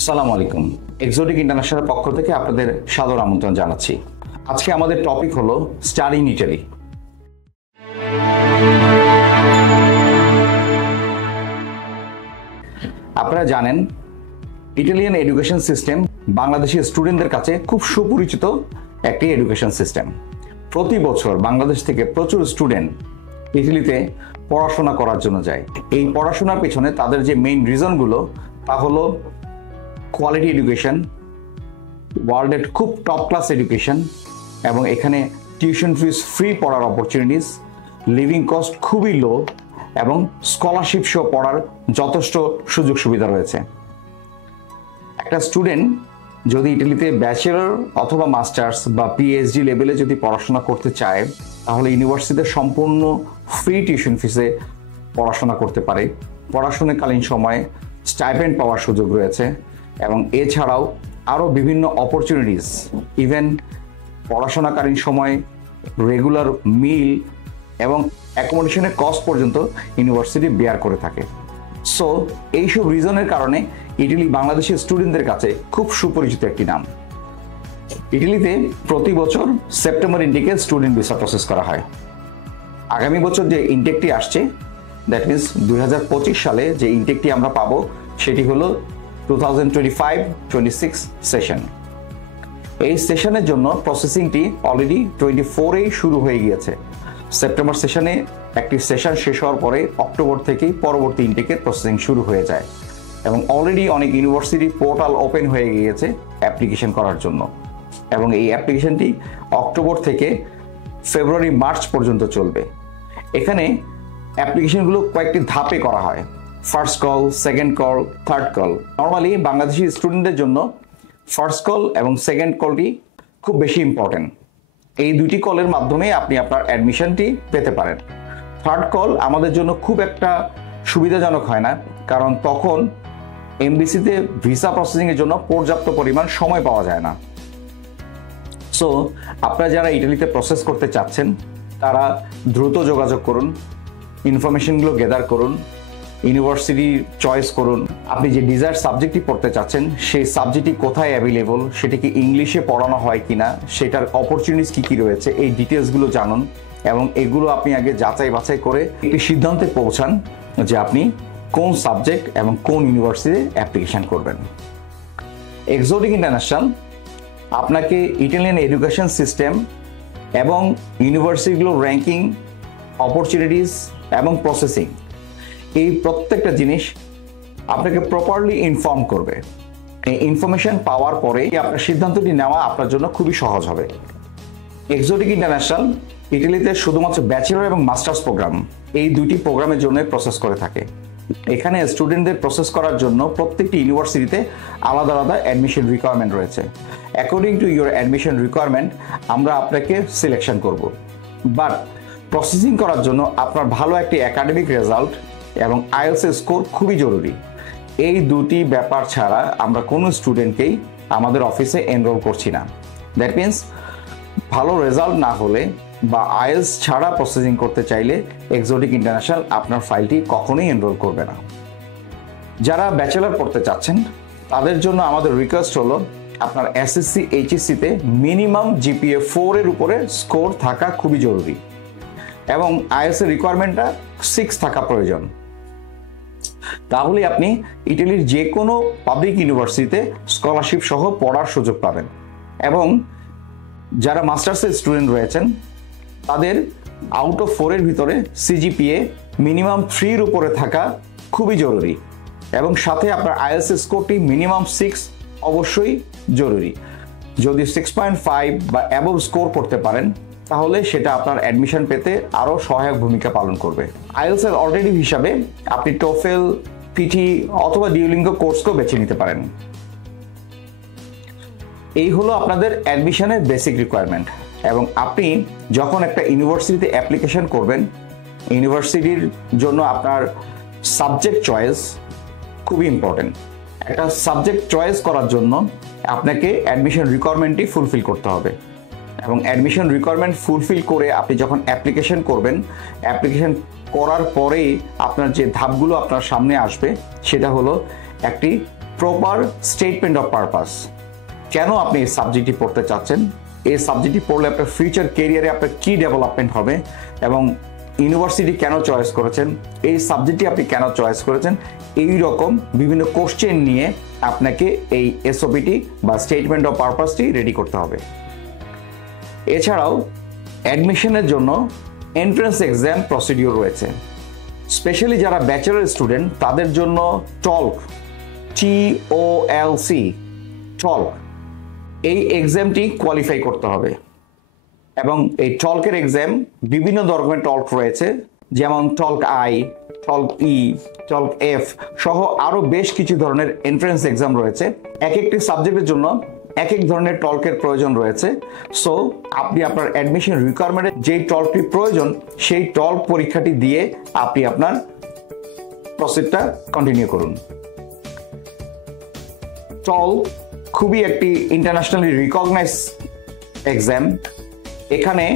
আসসালামু আলাইকুম। Exotic international পক্ষ থেকে আপনাদের সাদর আমন্ত্রণ জানাচ্ছি। আজকে আমাদের টপিক হলো স্টাডি ইন ইটালি। আপনারা জানেন ইটালিয়ান এডুকেশন সিস্টেম বাংলাদেশি স্টুডেন্টদের কাছে খুব সুপরিচিত একটি এডুকেশন সিস্টেম। প্রতি বছর বাংলাদেশ থেকে প্রচুর স্টুডেন্ট ইটালিতে পড়াশোনা করার জন্য যায়। এই পড়াশোনার পেছনে তাদের যে মেইন রিজনগুলো তা হলো কোয়ালিটি এডুকেশন, ওয়ার্ল্ডের খুব টপ ক্লাস এডুকেশন, এবং এখানে টিউশন ফিস ফ্রি পড়ার অপরচুনিটিস, লিভিং কস্ট খুবই লো, এবং স্কলারশিপ সহ পড়ার যথেষ্ট সুযোগ সুবিধা রয়েছে। একটা স্টুডেন্ট যদি ইটালিতে ব্যাচেলর অথবা মাস্টার্স বা পিএইচডি লেভেলে যদি পড়াশোনা করতে চায় তাহলে ইউনিভার্সিটিতে সম্পূর্ণ ফ্রি টিউশন ফিসে পড়াশোনা করতে পারে। পড়াশোনাকালীন সময়ে স্টাইপেন্ড পাওয়ার সুযোগ রয়েছে, এবং এছাড়াও আরও বিভিন্ন অপরচুনিটিস, ইভেন পড়াশোনাকালীন সময় রেগুলার মিল এবং অ্যাকোমোডেশনের কস্ট পর্যন্ত ইউনিভার্সিটি বেয়ার করে থাকে। সো এইসব রিজনের কারণে ইটালি বাংলাদেশি স্টুডেন্টদের কাছে খুব সুপরিচিত একটি নাম। ইটালিতে প্রতি বছর সেপ্টেম্বর ইনটেকে স্টুডেন্ট ভিসা প্রসেস করা হয়। আগামী বছর যে ইনটেকটি আসছে, দ্যাট মিনস 2025 সালে যে ইনটেকটি আমরা পাবো সেটি হলো 2025-26 সেশন। এই সেশনের জন্য প্রসেসিংটি অলরেডি 24-এই শুরু হয়ে গিয়েছে। সেপ্টেম্বর সেশনে একটি সেশন শেষ হওয়ার পরে অক্টোবর থেকেই পরবর্তী ইনটেকের প্রসেসিং শুরু হয়ে যায়, এবং অলরেডি অনেক ইউনিভার্সিটি পোর্টাল ওপেন হয়ে গিয়েছে অ্যাপ্লিকেশন করার জন্য, এবং এই অ্যাপ্লিকেশনটি অক্টোবর থেকে ফেব্রুয়ারি-মার্চ পর্যন্ত চলবে। এখানে অ্যাপ্লিকেশনগুলো কয়েকটি ধাপে করা হয়: first call, second call, third call. Normally Bangladeshi স্টুডেন্টদের জন্য ফার্স্ট কল এবং সেকেন্ড কলটি খুব বেশি ইম্পর্টেন্ট। এই দুটি কলের মাধ্যমে আপনি আপনার অ্যাডমিশনটি পেতে পারেন। থার্ড কল আমাদের জন্য খুব একটা সুবিধাজনক হয় না, কারণ তখন এমবিসিতে ভিসা প্রসেসিংয়ের জন্য পর্যাপ্ত পরিমাণ সময় পাওয়া যায় না। সো আপনারা যারা ইটালিতে প্রসেস করতে চাচ্ছেন তারা দ্রুত যোগাযোগ করুন, ইনফরমেশনগুলো গেদার করুন, ইউনিভার্সিটি চয়েস করুন। আপনি যে ডিজায়ার সাবজেক্টটি পড়তে চাচ্ছেন সেই সাবজেক্টটি কোথায় অ্যাভেলেবল, সেটি কি ইংলিশে পড়ানো হয় কিনা, সেটার অপরচুনিটিস কী কী রয়েছে, এই ডিটেলসগুলো জানুন, এবং এগুলো আপনি আগে যাচাই বাছাই করে একটি সিদ্ধান্তে পৌঁছান যে আপনি কোন সাবজেক্ট এবং কোন ইউনিভার্সিটিতে অ্যাপ্লিকেশন করবেন। এক্সোটিক ইন্টারন্যাশনাল আপনাকে ইটালিয়ান এডুকেশন সিস্টেম এবং ইউনিভার্সিটিগুলোর র্যাঙ্কিং, অপরচুনিটিস এবং প্রসেসিং, এই প্রত্যেকটা জিনিস আপনাকে প্রপারলি ইনফর্ম করবে। এই ইনফরমেশন পাওয়ার পরেই আপনার সিদ্ধান্তটি নেওয়া আপনার জন্য খুবই সহজ হবে। এক্সোটিক ইন্টারন্যাশনাল ইটালিতে শুধুমাত্র ব্যাচেলর এবং মাস্টার্স প্রোগ্রাম, এই দুটি প্রোগ্রামের জন্য প্রসেস করে থাকে। এখানে স্টুডেন্টদের প্রসেস করার জন্য প্রত্যেকটি ইউনিভার্সিটিতে আলাদা আলাদা অ্যাডমিশন রিকোয়ারমেন্ট রয়েছে। According to your admission requirement আমরা আপনাকে সিলেকশন করব। বাট প্রসেসিং করার জন্য আপনার ভালো একটি একাডেমিক রেজাল্ট এবং আইএলটিএস স্কোর খুবই জরুরি। এই দুটি ব্যাপার ছাড়া আমরা কোনো স্টুডেন্টকেই আমাদের অফিসে এনরোল করছি না। দ্যাট মিনস ভালো রেজাল্ট না হলে বা আইএলটিএস ছাড়া প্রসেসিং করতে চাইলে এক্সোটিক ইন্টারন্যাশনাল আপনার ফাইলটি কখনোই এনরোল করবে না। যারা ব্যাচেলর পড়তে চাচ্ছেন তাদের জন্য আমাদের রিকোয়েস্ট হলো আপনার এসএসসি এইচএসসিতে মিনিমাম জিপিএ 4 এর উপরে স্কোর থাকা খুবই জরুরি, এবং আইএলটিএস এর রিকোয়ারমেন্টটা 6 থাকা প্রয়োজন। তাহলে আপনি ইটালির যে কোনো পাবলিক ইউনিভার্সিটিতে স্কলারশিপ সহ পড়ার সুযোগ পাবেন। এবং যারা মাস্টার্সের স্টুডেন্ট রয়েছেন তাদের আউট অফ 4 এর ভিতরে সিজিপিএ মিনিমাম 3 এর উপরে থাকা খুবই জরুরি, এবং সাথে আপনার আইএলটিএস স্কোরটি মিনিমাম 6 অবশ্যই জরুরি। যদি 6.5 বা অ্যাবভ স্কোর করতে পারেন তাহলে সেটা আপনার অ্যাডমিশন পেতে আরও সহায়ক ভূমিকা পালন করবে। আইএলটিএস এর অল্টারনেটিভ হিসাবে আপনি টোফেল, পিটি অথবা ডিউলিঙ্গো কোর্সকেও বেছে নিতে পারেন। এই হলো আপনাদের অ্যাডমিশনের বেসিক রিকোয়ারমেন্ট। এবং আপনি যখন একটা ইউনিভার্সিটিতে অ্যাপ্লিকেশন করবেন, ইউনিভার্সিটির জন্য আপনার সাবজেক্ট চয়েস খুবই ইম্পর্টেন্ট। একটা সাবজেক্ট চয়েস করার জন্য আপনাকে অ্যাডমিশন রিকোয়ারমেন্টটি ফুলফিল করতে হবে, এবং অ্যাডমিশন রিকোয়ারমেন্ট ফুলফিল করে আপনি যখন অ্যাপ্লিকেশন করবেন, অ্যাপ্লিকেশন করার পরেই আপনার যে ধাপগুলো আপনার সামনে আসবে সেটা হলো একটি প্রপার স্টেটমেন্ট অফ পারপাস। কেন আপনি এই সাবজেক্টটি পড়তে চাচ্ছেন, এই সাবজেক্টটি পড়লে আপনার ফিউচার ক্যারিয়ারে আপনার কি ডেভেলপমেন্ট হবে, এবং ইউনিভার্সিটি কেন চয়েস করেছেন, এই সাবজেক্টটি আপনি কেন চয়েস করেছেন, এই রকম বিভিন্ন কোশ্চেন নিয়ে আপনাকে এই এসওপিটি বা স্টেটমেন্ট অফ পারপাসটি রেডি করতে হবে। এছাড়াও অ্যাডমিশনের জন্য এন্ট্রান্স এক্সাম প্রসিডিউর রয়েছে। স্পেশালি যারা ব্যাচেলর স্টুডেন্ট তাদের জন্য টল্ক, TOLC, টল্ক, এই এক্সামটি কোয়ালিফাই করতে হবে। এবং এই টল্কের এক্সাম বিভিন্ন ধরনের টল্ক রয়েছে, যেমন talk I, talk E, talk F সহ আরো বেশ কিছু ধরনের এন্ট্রান্স এক্সাম রয়েছে। এক একটি সাবজেক্টের জন্য এক এক ধরনের টল্কের প্রয়োজন রয়েছে। সো আপনি আপনার অ্যাডমিশন রিকোয়ারমেন্টে যেই টল্কটি প্রয়োজন সেই টল্ক পরীক্ষাটি দিয়ে আপনি আপনার প্রসেসটা কন্টিনিউ করুন। টল্ক খুবই একটি ইন্টারন্যাশনালি রিকগনাইজ এক্সাম। এখানে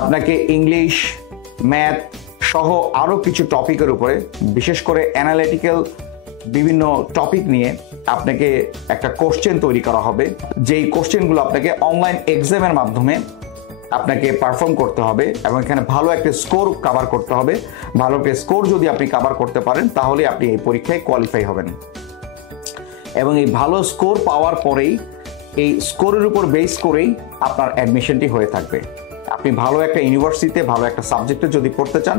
আপনাকে ইংলিশ, ম্যাথ সহ আরো কিছু টপিকের উপরে, বিশেষ করে অ্যানালিটিক্যাল বিভিন্ন টপিক নিয়ে আপনাকে একটা কোশ্চেন তৈরি করা হবে, যেই কোশ্চেনগুলো আপনাকে অনলাইন এক্সামের মাধ্যমে আপনাকে পারফর্ম করতে হবে এবং এখানে ভালো একটা স্কোর কভার করতে হবে। ভালো একটা স্কোর যদি আপনি কভার করতে পারেন তাহলে আপনি এই পরীক্ষায় কোয়ালিফাই হবেন, এবং এই ভালো স্কোর পাওয়ার পরেই এই স্কোরের উপর বেস করেই আপনার অ্যাডমিশনটি হয়ে থাকবে। আপনি ভালো একটা ইউনিভার্সিটিতে ভালো একটা সাবজেক্টে যদি পড়তে চান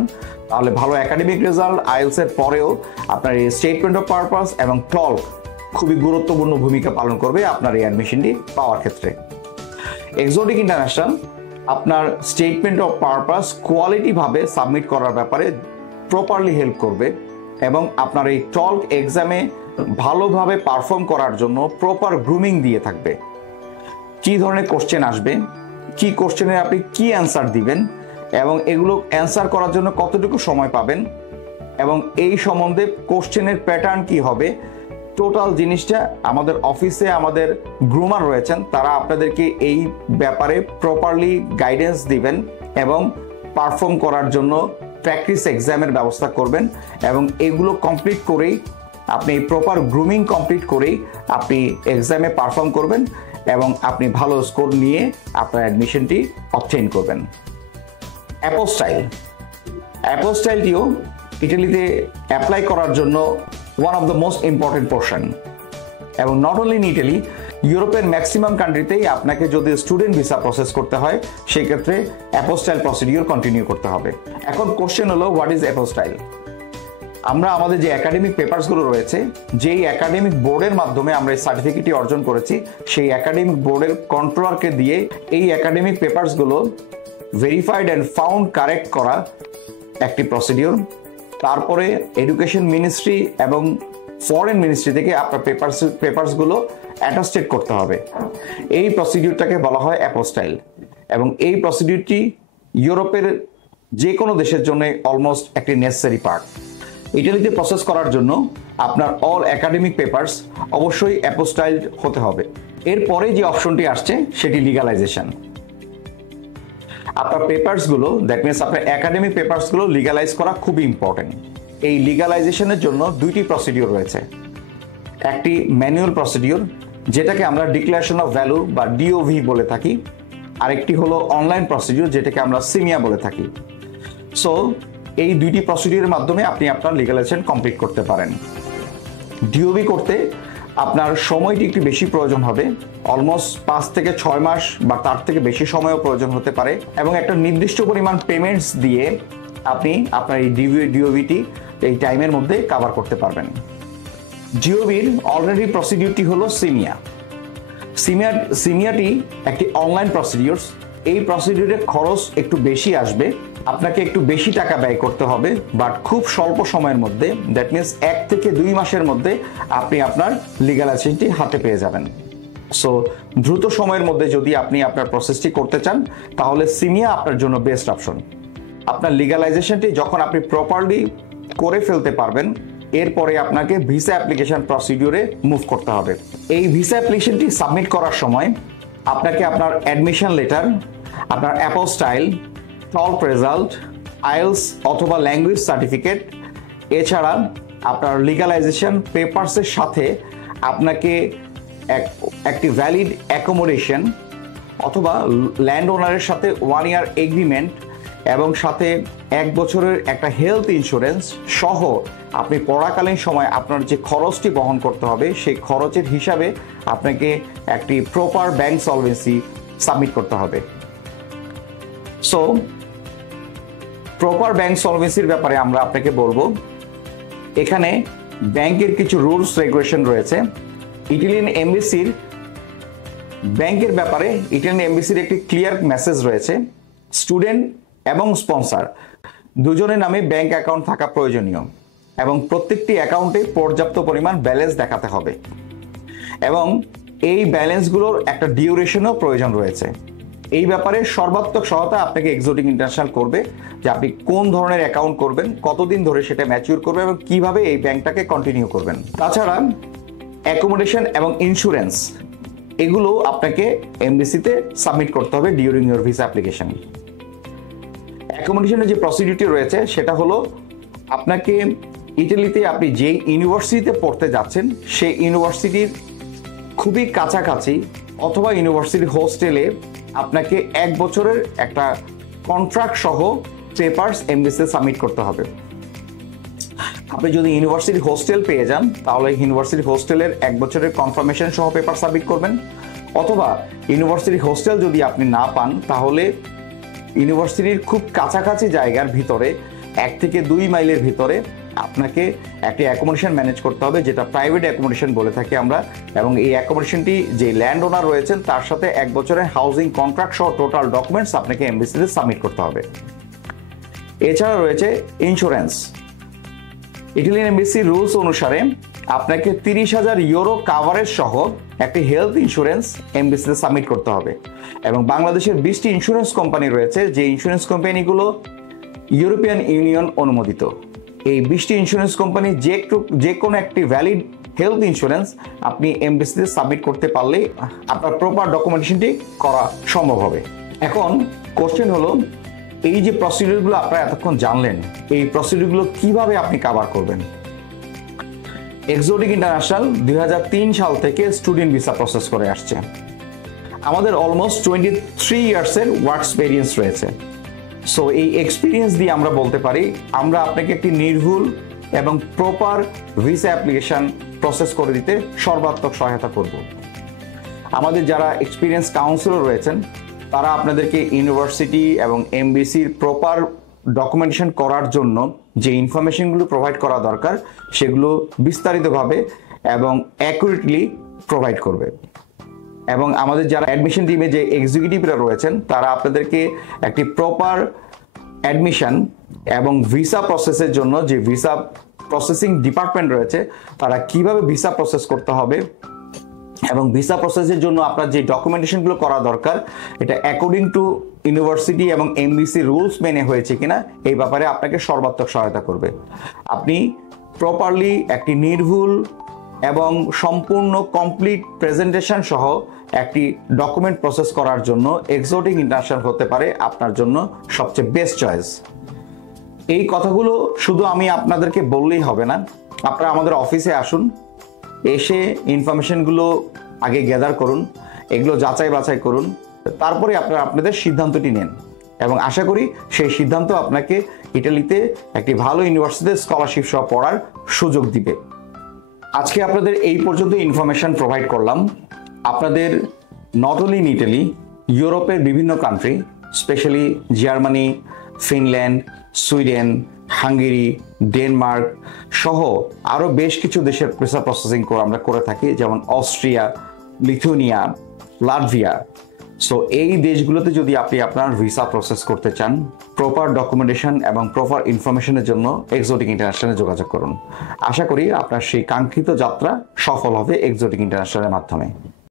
তাহলে ভালো একাডেমিক রেজাল্ট, আইএলস এর পরেও আপনার এই স্টেটমেন্ট অফ পারপাস এবং টল্ক খুবই গুরুত্বপূর্ণ ভূমিকা পালন করবে আপনার এই অ্যাডমিশনটি পাওয়ার ক্ষেত্রে। এক্সোটিক ইন্টারন্যাশনাল আপনার স্টেটমেন্ট অফ পারপাস কোয়ালিটিভাবে সাবমিট করার ব্যাপারে প্রপারলি হেল্প করবে, এবং আপনার এই টল্ক এক্সামে ভালোভাবে পারফর্ম করার জন্য প্রপার গ্রুমিং দিয়ে থাকবে। কি ধরনের কোশ্চেন আসবে, কি কোশ্চেনে আপনি কি অ্যান্সার দিবেন, এবং এগুলো অ্যান্সার করার জন্য কতটুকু সময় পাবেন, এবং এই সম্বন্ধে কোশ্চেনের প্যাটার্ন কি হবে, টোটাল জিনিসটা আমাদের অফিসে আমাদের গ্রুমার রয়েছেন, তারা আপনাদেরকে এই ব্যাপারে প্রপারলি গাইডেন্স দিবেন এবং পারফর্ম করার জন্য প্র্যাকটিস এক্সামের ব্যবস্থা করবেন। এবং এগুলো কমপ্লিট করেই আপনি প্রপার গ্রুমিং কমপ্লিট করেই আপনি এক্সামে পারফর্ম করবেন এবং আপনি ভালো স্কোর নিয়ে আপনার অ্যাডমিশনটি অবটেইন করবেন। অ্যাপোস্টাইলটিও ইটালিতে অ্যাপ্লাই করার জন্য one of the most important portion, এবং নট অনলি ইন ইটালি, ইউরোপের ম্যাক্সিমাম কান্ট্রিতেই আপনাকে যদি স্টুডেন্ট ভিসা প্রসেস করতে হয় সেই ক্ষেত্রে অ্যাপোস্টাইল প্রসিডিউর কন্টিনিউ করতে হবে। এখন কোশ্চেন হলো, হোয়াট ইজ অ্যাপোস্টাইল? আমরা আমাদের যে একাডেমিক পেপারসগুলো রয়েছে, যেই একাডেমিক বোর্ডের মাধ্যমে আমরা এই সার্টিফিকেটটি অর্জন করেছি, সেই একাডেমিক বোর্ডের কন্ট্রোলারকে দিয়ে এই একাডেমিক পেপারসগুলো ভেরিফাইড অ্যান্ড ফাউন্ড কারেক্ট করা একটি প্রসিডিউর। তারপরে এডুকেশন মিনিস্ট্রি এবং ফরেন মিনিস্ট্রি থেকে আপনার পেপারসগুলো অ্যাটাস্টেড করতে হবে। এই প্রসিডিউরটাকে বলা হয় অ্যাপোস্টাইল, এবং এই প্রসিডিউরটি ইউরোপের যে কোনো দেশের জন্য অলমোস্ট একটি নেসেসারি পার্ট। ইটালিতে প্রসেস করার জন্য আপনার অল একাডেমিক পেপারস অবশ্যই অ্যাপোস্টাইলড হতে হবে। এরপরে যে অপশনটি আসছে সেটি লিগালাইজেশন। আপনার পেপারসগুলো, দ্যাট মিনস আপনার একাডেমিক পেপারসগুলো লিগালাইজ করা খুবই ইম্পর্টেন্ট। এই লিগালাইজেশনের জন্য দুইটি প্রসিডিউর রয়েছে। একটি ম্যানুয়াল প্রসিডিউর, যেটাকে আমরা ডিক্লারেশন অফ ভ্যালু বা ডিওভি বলে থাকি, আরেকটি হলো অনলাইন প্রসিডিউর, যেটাকে আমরা সিমিয়া বলে থাকি। সো এই দুইটি প্রসিডিউরের মাধ্যমে আপনি আপনার লিগালাইজেশন কমপ্লিট করতে পারেন। ডিওভি করতে আপনার সময়টি একটু বেশি প্রয়োজন হবে, অলমোস্ট 5 থেকে 6 মাস বা তার থেকে বেশি সময়ও প্রয়োজন হতে পারে, এবং একটা নির্দিষ্ট পরিমাণ পেমেন্টস দিয়ে আপনি আপনার এই ডিওভিটি এই টাইমের মধ্যে কভার করতে পারবেন। ডিওভির অলরেডি প্রসিডিউরটি হলো সিমিয়াটি একটি অনলাইন প্রসিডিউর। এই প্রসিডিউরে খরচ একটু বেশি আসবে, আপনাকে একটু বেশি টাকা ব্যয় করতে হবে, বাট খুব স্বল্প সময়ের মধ্যে, দ্যাট মিনস 1 থেকে 2 মাসের মধ্যে আপনি আপনার লিগালাইজেশনটি হাতে পেয়ে যাবেন। সো দ্রুত সময়ের মধ্যে যদি আপনি আপনার প্রসেসটি করতে চান তাহলে সিমিয়া আপনার জন্য বেস্ট অপশন। আপনার লিগালাইজেশনটি যখন আপনি প্রপারলি করে ফেলতে পারবেন, এরপরে আপনাকে ভিসা অ্যাপ্লিকেশন প্রসিডিউরে মুভ করতে হবে। এই ভিসা অ্যাপ্লিকেশনটি সাবমিট করার সময় আপনাকে আপনার অ্যাডমিশন লেটার, আপনার অ্যাপোস্টাইল, টল্ক রেজাল্ট, আইএলস অথবা ল্যাঙ্গুয়েজ সার্টিফিকেট, এছাড়া আপনার লিগালাইজেশন পেপারসের সাথে আপনাকে একটি ভ্যালিড অ্যাকোমোডেশন অথবা ল্যান্ড ওনারের সাথে 1 ইয়ার এগ্রিমেন্ট এবং সাথে 1 বছরের একটা হেলথ ইন্স্যুরেন্স সহ আপনি পড়াকালীন সময় আপনার যে খরচটি বহন করতে হবে সেই খরচের হিসাবে আপনাকে একটি প্রপার ব্যাংক সলভেন্সি সাবমিট করতে হবে। সো প্রপার ব্যাংক সলভেন্সির ব্যাপারে আমরা আপনাকে বলবো, এখানে ব্যাংকের কিছু রুলস রেগুলেশন রয়েছে। ইটালিয়ান এমবেসির ব্যাংকের ব্যাপারে ইটালিয়ান এমবেসির একটি ক্লিয়ার মেসেজ রয়েছে, স্টুডেন্ট এবং স্পন্সর দুজনের নামে ব্যাংক অ্যাকাউন্ট থাকা প্রয়োজনীয় এবং প্রত্যেকটি অ্যাকাউন্টে পর্যাপ্ত পরিমাণ ব্যালেন্স দেখাতে হবে এবং এই ব্যালেন্সগুলোর একটা ডিউরেশনও প্রয়োজন রয়েছে। এই ব্যাপারে সর্বাত্মক সহায়তা আপনাকে এক্সোটিক ইন্টারন্যাশনাল করবে যে আপনি কোন ধরনের অ্যাকাউন্ট করবেন, কতদিন ধরে সেটা ম্যাচিউর করবে এবং কিভাবে এই ব্যাংকটাকে কন্টিনিউ করবেন। তাছাড়া অ্যাকোমোডেশন এবং ইন্স্যুরেন্স এগুলো আপনাকে এমবেসিতে সাবমিট করতে হবে ডিউরিং ইউর ভিসা অ্যাপ্লিকেশন। অ্যাকোমোডেশনের যে প্রসিডিউরটি রয়েছে সেটা হলো আপনাকে ইটালিতে আপনি যে ইউনিভার্সিটিতে পড়তে যাচ্ছেন সেই ইউনিভার্সিটির খুবই কাছাকাছি অথবা ইউনিভার্সিটি হোস্টেলে আপনাকে 1 বছরের একটা কন্ট্রাক্ট সহ পেপারস এমবেসিতে সাবমিট করতে হবে। আপনি যদি ইউনিভার্সিটি হোস্টেল পেয়ে যান তাহলে ইউনিভার্সিটি হোস্টেলের 1 বছরের কনফার্মেশন সহ পেপার সাবমিট করবেন, অথবা ইউনিভার্সিটি হোস্টেল যদি আপনি না পান তাহলে ইউনিভার্সিটির খুব কাছাকাছি জায়গার ভিতরে 1 থেকে 2 মাইলের ভিতরে আপনাকে একটি অ্যাকোমোডেশন ম্যানেজ করতে হবে, যেটা প্রাইভেট অ্যাকোমোডেশন বলে থাকি আমরা। এবং এই অ্যাকোমোডেশনটি যে ল্যান্ড ওনার রয়েছেন তার সাথে 1 বছরের হাউজিং কন্ট্রাক্ট সহ টোটাল ডকুমেন্টস আপনাকে এমবেসিতে সাবমিট করতে হবে। এছাড়া রয়েছে ইন্স্যুরেন্স। ইটালিয়ান এমবেসি রুলস অনুসারে আপনাকে 30,000 ইউরো কাভারেজ সহ একটি হেলথ ইন্স্যুরেন্স এমবেসিতে সাবমিট করতে হবে এবং বাংলাদেশের 20টি ইন্স্যুরেন্স কোম্পানি রয়েছে যে ইন্স্যুরেন্স কোম্পানিগুলো ইউরোপিয়ান ইউনিয়ন অনুমোদিত। এই 20টি ইন্স্যুরেন্স কোম্পানি যে কোনো একটি ভ্যালিড হেলথ ইন্স্যুরেন্স আপনি এমবেসিতে সাবমিট করতে পারলেই আপনার প্রপার ডকুমেন্টেশনটি করা সম্ভব হবে। এখন কোশ্চেন হলো, এই যে প্রসিডিউরগুলো আপনারা এতক্ষণ জানলেন, এই প্রসিডিউরগুলো কিভাবে আপনি কভার করবেন? এক্সোটিক ইন্টারন্যাশনাল 2003 সাল থেকে স্টুডেন্ট ভিসা প্রসেস করে আসছে। আমাদের অলমোস্ট 23 ইয়ার্সের ওয়ার্ক এক্সপিরিয়েন্স রয়েছে। সো এই এক্সপিরিয়েন্স দিয়ে আমরা বলতে পারি আমরা আপনাকে একটি নির্ভুল এবং প্রপার ভিসা অ্যাপ্লিকেশন প্রসেস করে দিতে সর্বাত্মক সহায়তা করব। আমাদের যারা এক্সপিরিয়েন্স কাউন্সিলর রয়েছেন তারা আপনাদেরকে ইউনিভার্সিটি এবং এমবেসির প্রপার ডকুমেন্টেশন করার জন্য যে ইনফরমেশনগুলো প্রোভাইড করা দরকার সেগুলো বিস্তারিতভাবে এবং অ্যাকুরেটলি প্রোভাইড করবে। এবং আমাদের যারা অ্যাডমিশন টিমে যে এক্সিকিউটিভরা রয়েছেন তারা আপনাদেরকে একটি প্রপার অ্যাডমিশন এবং ভিসা প্রসেসের জন্য যে ভিসা প্রসেসিং ডিপার্টমেন্ট রয়েছে তারা কিভাবে ভিসা প্রসেস করতে হবে এবং ভিসা প্রসেসের জন্য আপনার যে ডকুমেন্টেশনগুলো করা দরকার এটা অ্যাকর্ডিং টু ইউনিভার্সিটি এবং এমবিসি রুলস মেনে হয়েছে কিনা এই ব্যাপারে আপনাকে সর্বাত্মক সহায়তা করবে। আপনি প্রপারলি একটি নির্ভুল এবং সম্পূর্ণ কমপ্লিট প্রেজেন্টেশন সহ একটি ডকুমেন্ট প্রসেস করার জন্য এক্সোটিক ইন্টারন্যাশনাল হতে পারে আপনার জন্য সবচেয়ে বেস্ট চয়েস। এই কথাগুলো শুধু আমি আপনাদেরকে বললেই হবে না, আপনারা আমাদের অফিসে আসুন, এসে ইনফরমেশনগুলো আগে গ্যাদার করুন, এগুলো যাচাই বাছাই করুন, তারপরে আপনারা আপনাদের সিদ্ধান্তটি নেন এবং আশা করি সেই সিদ্ধান্ত আপনাকে ইটালিতে একটি ভালো ইউনিভার্সিটিতে স্কলারশিপ সহ পড়ার সুযোগ দিবে। আজকে আপনাদের এই পর্যন্ত ইনফরমেশন প্রোভাইড করলাম। আপনাদের নট অনলি ইন ইটালি, ইউরোপের বিভিন্ন country specially Germany, Finland, Sweden, Hungary, Denmark সহ আরও বেশ কিছু দেশের ভিসা প্রসেসিং আমরা করে থাকি, যেমন অস্ট্রিয়া, লিথুয়ানিয়া, লাটভিয়া। সো এই দেশগুলোতে যদি আপনি আপনার ভিসা প্রসেস করতে চান, প্রপার ডকুমেন্টেশন এবং প্রপার ইনফরমেশনের জন্য এক্সোটিক ইন্টারন্যাশনালে যোগাযোগ করুন। আশা করি আপনার সেই কাঙ্ক্ষিত যাত্রা সফল হবে এক্সোটিক ইন্টারন্যাশনালের মাধ্যমে।